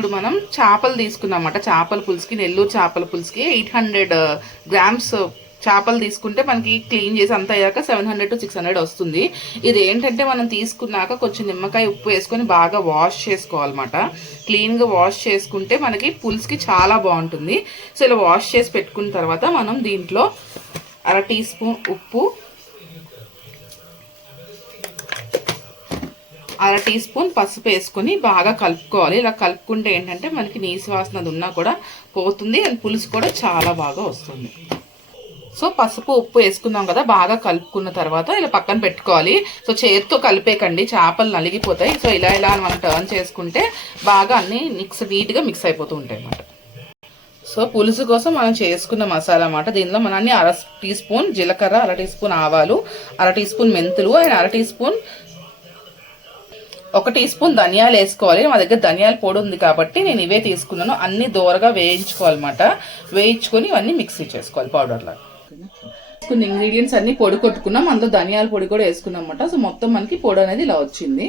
ఇప్పుడు మనం చేపలు తీసుకున్నామట. చేపల పులుసుకి, నెల్లూరు చేపల పులుసుకి 800 గ్రామ్స్ చేపలు తీసుకుంటే మనకి క్లీన్ చేసి అంత అయ్యాక 700 to 600 వస్తుంది. ఇది ఏంటంటే మనం తీసుకున్నాక కొంచెం నిమ్మకాయ ఉప్పు వేసుకొని బాగా వాష్ చేసుకోవాలన్నమాట. క్లీన్గా వాష్ చేసుకుంటే మనకి పులుసుకి చాలా బాగుంటుంది. సో ఇలా వాష్ చేసి పెట్టుకున్న తర్వాత మనం దీంట్లో 1/2 టీ స్పూన్ ఉప్పు, 1/2 టీ స్పూన్ పసుపు వేసుకొని బాగా కలుపుకోవాలి. ఇలా కలుపుకుంటే ఏంటంటే మనకి నీసు వాసన ఉన్నా కూడా పోతుంది అండ్ పులుసు కూడా చాలా బాగా వస్తుంది. సో పసుపు ఉప్పు వేసుకున్నాం కదా, బాగా కలుపుకున్న తర్వాత ఇలా పక్కన పెట్టుకోవాలి. సో చేతితో కలిపేకండి, చేపలు నలిగిపోతాయి. సో ఇలా ఇలా మనం టర్న్ చేసుకుంటే బాగా అన్నీ నీట్గా మిక్స్ అయిపోతూ ఉంటాయి అన్నమాట. సో పులుసు కోసం మనం చేసుకున్న మసాలా అన్నమాట. దీనిలో మనల్ని 1/2 టీ స్పూన్ జీలకర్ర, 1/2 టీ స్పూన్ ఆవాలు, 1/2 టీ స్పూన్ మెంతులు and 1/2 teaspoon 1 teaspoon ధనియాలు వేసుకోవాలి. మా దగ్గర ధనియాల పొడి ఉంది కాబట్టి నేను ఇవే తీసుకున్నాను. అన్ని దోరగా వేయించుకోవాలన్నమాట. వేయించుకొని ఇవన్నీ మిక్సీ చేసుకోవాలి పౌడర్ లాగా. కొన్ని ఇంగ్రీడియంట్స్ అన్ని పొడి కొట్టుకున్నాం, అందులో ధనియాల పొడి కూడా వేసుకున్నాం అన్నమాట. సో మొత్తం మనకి పొడి అనేది ఇలా వచ్చింది.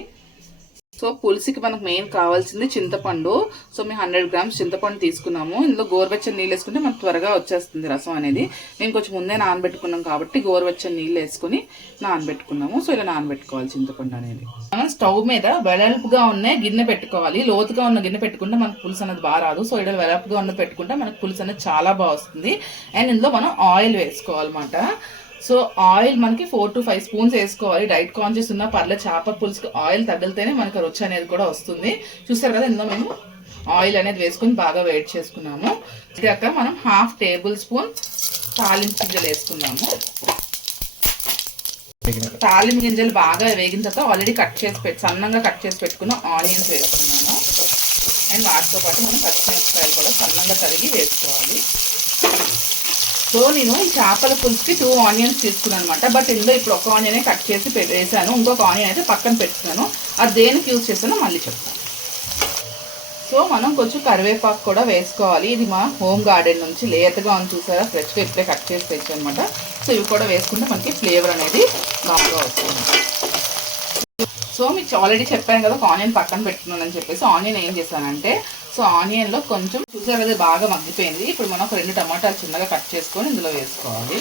సో పులుసుకి మనకు మెయిన్ కావాల్సింది చింతపండు. సో మేము 100 గ్రామ్స్ చింతపండు తీసుకున్నాము. ఇందులో గోరువెచ్చని నీళ్ళు వేసుకుంటే మనకు త్వరగా వచ్చేస్తుంది రసం అనేది. మేము కొంచెం ముందే నానబెట్టుకున్నాం కాబట్టి గోరువెచ్చని నీళ్ళు వేసుకుని నానబెట్టుకున్నాము. సో ఇలా నానబెట్టుకోవాలి చింతపండు అనేది. మనం స్టవ్ మీద వెడల్పుగా ఉన్న గిన్నె పెట్టుకోవాలి. లోతుగా ఉన్న గిన్నె పెట్టుకుంటే మనకు పులుసు అనేది బాగా రాదు. సో ఇలా వెడల్పుగా ఉన్నది పెట్టుకుంటే మనకు పులుసు అనేది చాలా బాగా వస్తుంది. అండ్ ఇందులో మనం ఆయిల్ వేసుకోవాలన్నమాట. సో ఆయిల్ మనకి 4 to 5 స్పూన్స్ వేసుకోవాలి. డైట్ కాన్షియస్ ఉన్న పర్లేదు, చేప పులుసుకి ఆయిల్ తగిలితేనే మనకి రుచి అనేది కూడా వస్తుంది. చూస్తారు కదా, ఇందులో మేము ఆయిల్ అనేది వేసుకుని బాగా వేడి చేసుకున్నాము. ఇదాక మనం 1/2 టేబుల్ స్పూన్ తాలింపు గింజలు వేసుకున్నాము. తాలింపు గింజలు బాగా వేగిన తర్వాత ఆల్రెడీ సన్నంగా కట్ చేసి పెట్టుకున్న ఆనియన్స్ వేసుకున్నాము. అండ్ వాటితో పాటు మనం పచ్చిమిరపకాయలు కూడా సన్నంగా తరిగి వేసుకోవాలి. సో నేను ఈ చేపల పులుసుకి 2 ఆనియన్స్ తీసుకున్నాను అనమాట. బట్ ఇందులో ఇప్పుడు 1 ఆనియనే కట్ చేసి వేసాను. ఇంకొక ఆనియన్ అయితే పక్కన పెట్టుకున్నాను. అది దేనికి యూజ్ చేస్తానో మళ్ళీ చెప్తాను. సో మనం కొంచెం కరివేపాకు కూడా వేసుకోవాలి. ఇది మా హోమ్ గార్డెన్ నుంచి లేతగా ఉంది, చూసారా, ఫ్రెష్గా ఇప్పుడే కట్ చేసి తెచ్చాను అనమాట. సో ఇవి కూడా వేసుకుంటే మనకి ఫ్లేవర్ అనేది బాగా వస్తుంది. సో మీకు ఆల్రెడీ చెప్పాను కదా, ఒక ఆనియన్ పక్కన పెట్టుకున్నాను అని చెప్పేసి ఆనియన్ ఏం చేశానంటే, సో ఆనియన్లో కొంచెం చూసారు కదా బాగా మగ్గిపోయింది. ఇప్పుడు మనం ఒక 2 టమాటాలు చిన్నగా కట్ చేసుకొని ఇందులో వేసుకోవాలి.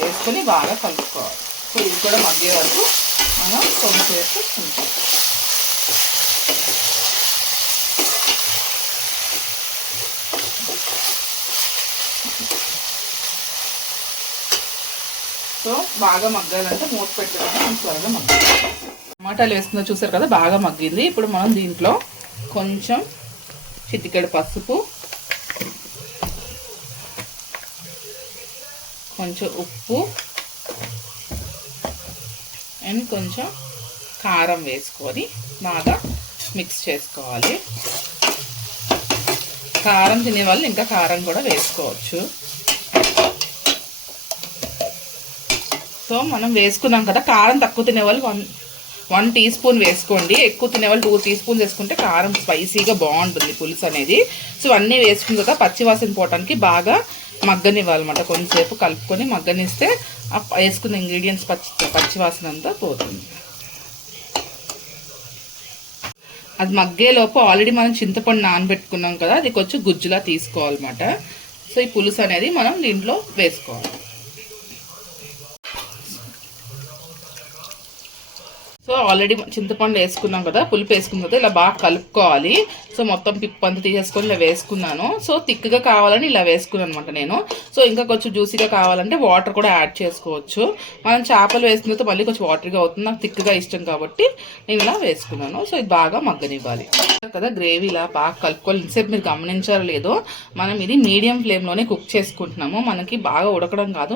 వేసుకొని బాగా కలుపుకోవాలి. సో ఇది కూడా మగ్గే వరకు మనం కొంచెంసేపు ఉంచాలి. సో బాగా మగ్గాలంటే మూత పెట్టాలంటే మనం త్వరగా మగ్గాలి. టమాటాలు వేస్తుందో చూసారు కదా, బాగా మగ్గింది. ఇప్పుడు మనం దీంట్లో కొంచెం చిటికెడు పసుపు, కొంచెం ఉప్పు అండ్ కొంచెం కారం వేసుకొని బాగా మిక్స్ చేసుకోవాలి. కారం తినే వాళ్ళు ఇంకా కారం కూడా వేసుకోవచ్చు. సో మనం వేసుకున్నాం కదా, కారం తక్కువ తినేవాళ్ళు 1 టీ స్పూన్ వేసుకోండి. ఎక్కువ తినేవాళ్ళు 2 టీ స్పూన్స్ వేసుకుంటే కారం స్పైసీగా బాగుంటుంది పులుసు అనేది. సో అన్నీ వేసుకున్న తర్వాత పచ్చివాసన పోవటానికి బాగా మగ్గనివ్వాలన్నమాట. కొంచెంసేపు కలుపుకొని మగ్గనిస్తే వేసుకున్న ఇంగ్రీడియంట్స్ పచ్చివాసన అంతా పోతుంది. అది మగ్గేలోపు ఆల్రెడీ మనం చింతపండు నానబెట్టుకున్నాం కదా, అది కొంచెం గుజ్జులా తీసుకోవాలన్నమాట. సో ఈ పులుసు అనేది మనం దీంట్లో వేసుకోవాలి. సో ఆల్రెడీ చింతపండు వేసుకున్నాం కదా, పులుపు వేసుకున్న తర్వాత ఇలా బాగా కలుపుకోవాలి. సో మొత్తం పిప్పు అంతా తీసేసుకొని ఇలా వేసుకున్నాను. సో థిక్గా కావాలని ఇలా వేసుకున్నాను అనమాట నేను. సో ఇంకా కొంచెం జ్యూసీగా కావాలంటే వాటర్ కూడా యాడ్ చేసుకోవచ్చు. మనం చేపలు వేసిన తర్వాత మళ్ళీ కొంచెం వాటర్గా అవుతుంది. నాకు థిక్గా ఇష్టం కాబట్టి నేను ఇలా వేసుకున్నాను. సో ఇది బాగా మగ్గనివ్వాలి కదా. గ్రేవీ ఇలా బాగా కలుపుకోవాలి. ఇంతసేపు మీరు గమనించారో లేదో, మనం ఇది మీడియం ఫ్లేమ్లోనే కుక్ చేసుకుంటున్నాము. మనకి బాగా ఉడకడం కాదు,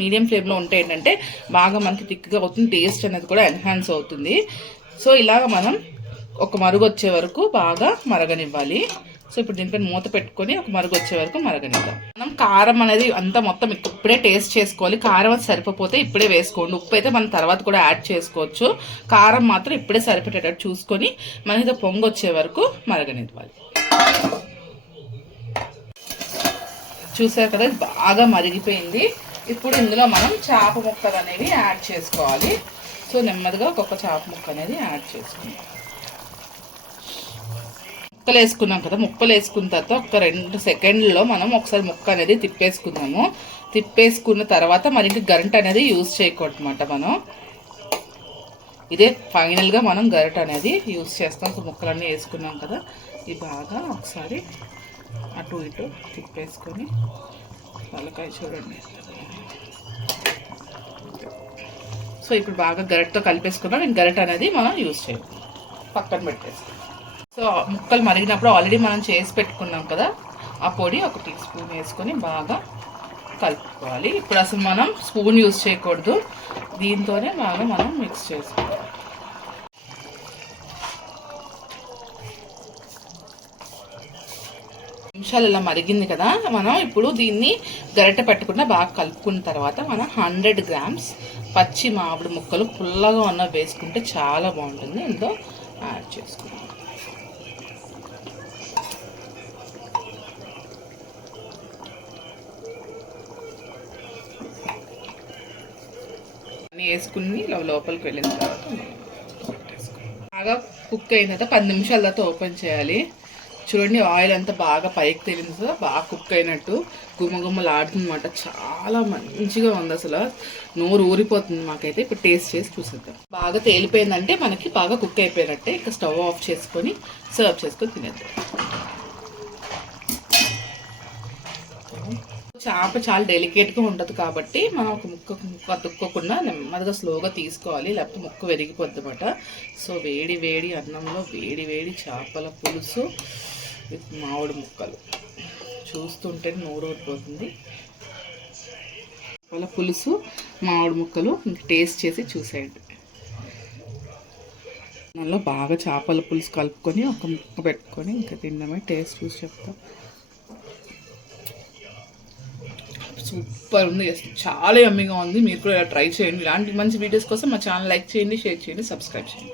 మీడియం ఫ్లేమ్లో ఉంటే ఏంటంటే బాగా మనకి థిక్గా అవుతుంది, టేస్ట్ అనేది కూడా ఎన్హాన్స్ అవుతుంది. సో ఇలాగ మనం ఒక మరుగు వచ్చే వరకు బాగా మరగనివ్వాలి. సో ఇప్పుడు దీనిపైన మూత పెట్టుకొని ఒక మరుగు వచ్చే వరకు మరగనిద్దాం. మనం కారం అనేది అంతా మొత్తం ఇప్పుడే టేస్ట్ చేసుకోవాలి. కారం అది సరిపోతే ఇప్పుడే వేసుకోండి. ఉప్పు అయితే మనం తర్వాత కూడా యాడ్ చేసుకోవచ్చు. కారం మాత్రం ఇప్పుడే సరిపెట్టేటట్టు చూసుకొని మనకి పొంగు వచ్చే వరకు మరగనివ్వాలి. చూసారు కదా, బాగా మరిగిపోయింది. ఇప్పుడు ఇందులో మనం చేప ముక్కలు అనేవి యాడ్ చేసుకోవాలి. సో నెమ్మదిగా ఒక్కొక్క చేప ముక్క అనేది యాడ్ చేసుకుందాం. ముక్కలు వేసుకున్నాం కదా, ముక్కలు వేసుకున్న తర్వాత ఒక 2 సెకండ్లో మనం ఒకసారి ముక్క అనేది తిప్పేసుకుందాము. తిప్పేసుకున్న తర్వాత మరి ఇంకా గరిట అనేది యూజ్ చేయకూడదు అనమాట. మనం ఇదే ఫైనల్గా మనం గరిట అనేది యూజ్ చేస్తాం. ముక్కలన్నీ వేసుకున్నాం కదా, ఇది బాగా ఒకసారి అటు ఇటు తిప్పేసుకొని తలకాయ చూడండి. సో ఇప్పుడు బాగా గరిటతో కలిపేసుకున్నాం. నేను గరిట అనేది మనం యూజ్ చేయాలి, పక్కన పెట్టేసుకున్నాం. సో ముక్కలు మరిగినప్పుడు ఆల్రెడీ మనం చేసి పెట్టుకున్నాం కదా, ఆ పొడి 1 టీ స్పూన్ వేసుకొని బాగా కలుపుకోవాలి. ఇప్పుడు అసలు మనం స్పూన్ యూజ్ చేయకూడదు, దీంతోనే బాగా మనం మిక్స్ చేసుకోవాలి. నిమిషాలు ఇలా మరిగింది కదా, మనం ఇప్పుడు దీన్ని గరిటె పట్టకుండా బాగా కలుపుకున్న తర్వాత మనం 100 గ్రామ్స్ పచ్చి మామిడి ముక్కలు పుల్లగా ఉన్న వేసుకుంటే చాలా బాగుంటుంది. ఇందులో యాడ్ చేసుకుంటాం. వేసుకుని లోపలికి వెళ్ళిన తర్వాత బాగా కుక్ అయిన తర్వాత 10 నిమిషాల తర్వాత ఓపెన్ చేయాలి. చూడండి ఆయిల్ అంతా బాగా పైకి తేలింది కదా, బాగా కుక్ అయినట్టు గుమ్మగుమ్మలు ఆడుతుందన్నమాట. చాలా మంచిగా ఉంది, అసలు నోరు ఊరిపోతుంది మాకైతే. ఇప్పుడు టేస్ట్ చేసి చూసేద్దాం. బాగా తేలిపోయిందంటే మనకి బాగా కుక్ అయిపోయినట్టే. ఇక స్టవ్ ఆఫ్ చేసుకొని సర్వ్ చేసుకొని తినేద్దాం. చేప చాలా డెలికేట్గా ఉంటుంది కాబట్టి మనం ఒక ముక్క తుక్కోకుండా నెమ్మదిగా స్లోగా తీసుకోవాలి, లేకపోతే ముక్క విరిగిపోద్ది అన్నమాట. సో వేడి వేడి అన్నంలో వేడి వేడి చేపల పులుసు విత్ మామిడి ముక్కలు చూస్తుంటే నోరు ఊరిపోతుంది. చేపల పులుసు మామిడి ముక్కలు టేస్ట్ చేసి చూసేయండి. దానిలో బాగా చేపల పులుసు కలుపుకొని ఒక ముక్క పెట్టుకొని ఇంకా తిన్నామే. టేస్ట్ చూసి చెప్తాం. సూపర్ ఉంది, చాలా యమ్మీగా ఉంది. మీరు కూడా ట్రై చేయండి. ఇలాంటి మంచి వీడియోస్ కోసం మా ఛానల్ లైక్ చేయండి, షేర్ చేయండి, సబ్స్క్రైబ్ చేయండి.